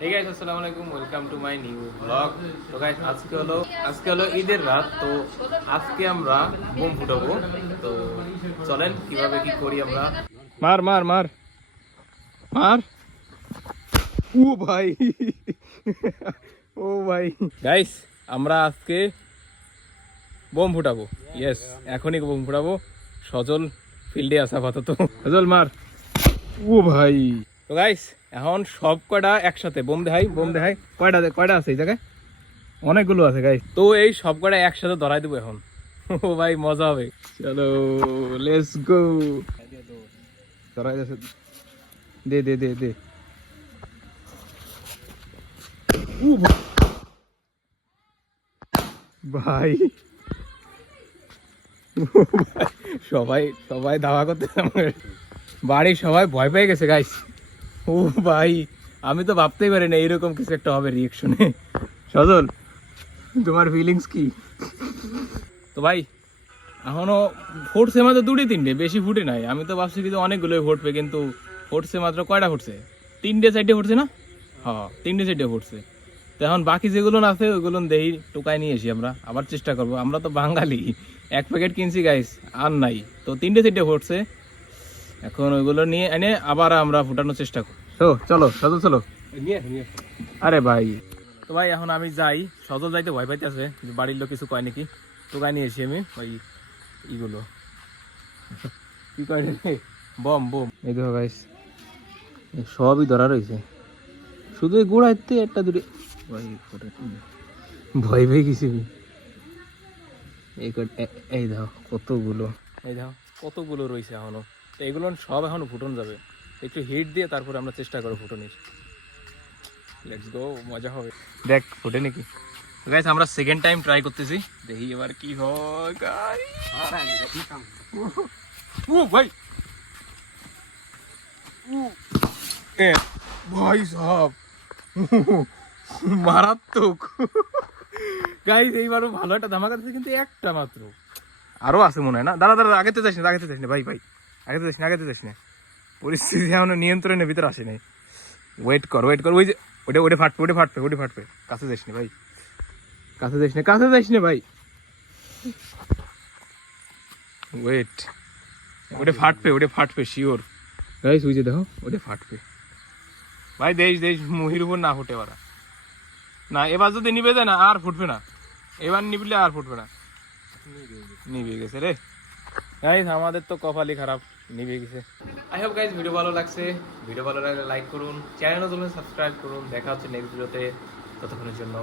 Hey guys, আসসালামু আলাইকুম, welcome to my new blog. তো গাইস আজকে হলো ঈদের রাত। তো আজকে আমরা বোম ফুটাবো। তো চলেন কিভাবে কি করি আমরা। মার মার মার মার। ও ভাই ও ভাই গাইস, আমরা আজকে বোম ফুটাবো। ইয়েস, এখনই বোম ফুটাবো। সজল ফিল্ডে আছে আপাতত। সজল মার। ও ভাই, তো গাইস এখন সব কয়টা একসাথে বোম দেখাই কয়টা আছে এই জায়গায়, অনেকগুলো আছে গাইস। তো এই সব কয়টা একসাথে ধরাই দেবো এখন। ও ভাই মজা হবে, চলো লেটস গো। ধরাই যাচ্ছে, দে দে দে দে। ও ভাই সবাই সবাই ধাওয়া করতে, বাড়ির সবাই ভয় পেয়ে গেছে গাইস। ও ভাই, আমি তো ভাবতেই পারি না এরকম কিছু একটা হবে রিয়েকশনে। সজল, তোমার ফিলিংস কি? তো ভাই এখনো ফুটছে মাত্র দুটি তিনটে, বেশি ফুটে নাই। আমি তো ভাবছি কিন্তু অনেকগুলোই ফুটবে, কিন্তু ফুটছে মাত্র কয়টা ফুটছে, তিনটে চারটে ফুটছে না? হ্যাঁ, তিনটে চারটে ফুটছে। তো এখন বাকি যেগুলো আছে ওইগুলো দেই টোকায় নিয়ে এসি, আমরা আবার চেষ্টা করবো। আমরা তো বাঙালি, এক প্যাকেট কিনছি গাইস, আর নাই। তো তিনটে চারটে ফুটছে, এখন ওইগুলো নিয়ে এনে আবার আমরা ফুটানোর চেষ্টা করি। তো চলো সজল, চলো। আরে ভাই, তো ভাই এখন আমি যাই। সজল যাইতে ভয় পাইতে আছে, বাড়ির লোক কিছু কয় নাকি। টোকায় নিয়ে এসি আমি ওই ইগুলো, কি কয় রে, বম বম। এই দেখো গাইস, সবই ধরা রয়েছে, শুধু এই গোড়াইতে একটা দুটো। ভয় পেয়ে গেছি আমি। এই দেখো কতগুলো, এই দেখো কতগুলো রয়েছে এখনো। তো এগুলো সব এখনো ফুটন যাবে, একটু হিট দিয়ে তারপরে আমরা চেষ্টা করবো ফুটনির। লেটস গো, মজা হবে। দেখ ফুটে নাকি গাইস, আমরা সেকেন্ড টাইম ট্রাই করতেছি, দেখি এবার কি হয় গাইস। ও ভাই, ভাই সব মারাত্মক গাইস। এইবারও ভালো একটা ধামাকা দিচ্ছে, কিন্তু একটা মাত্র। আরো আছে মনে হয় না? দাঁড়া দাঁড়া, আগেতে যাস না ভাই ভাই, আগেতে যাস না। পরিস্থিতি এখনো নিয়ন্ত্রণের ভিতরে আসে নাই। ওয়েট কর। ওই যে ওটা ফাটবে। কাছে যাস না ভাই, কাছে যাস না ভাই। ওয়েট, ওটা ফাটবে শিওর গাইস। ওই যে দেখো, ওটা ফাটবে ভাই। দেশ মুহির উপর না ফুটে ওরা না। এবার যদি নিবে যায় না, আর ফুটবে না। এবার নিবলে আর ফুটবে না, নিভে গেছে রে গাইস। আমাদের তো কপালই খারাপ, নিভে গেছে। আই হোপ গাইস ভিডিও ভালো লাগছে। ভিডিও ভালো লাগলে লাইক করুন, চ্যানেলও সাবস্ক্রাইব করুন। দেখা হচ্ছে নেক্সট ভিডিওতে, ততক্ষণের জন্য।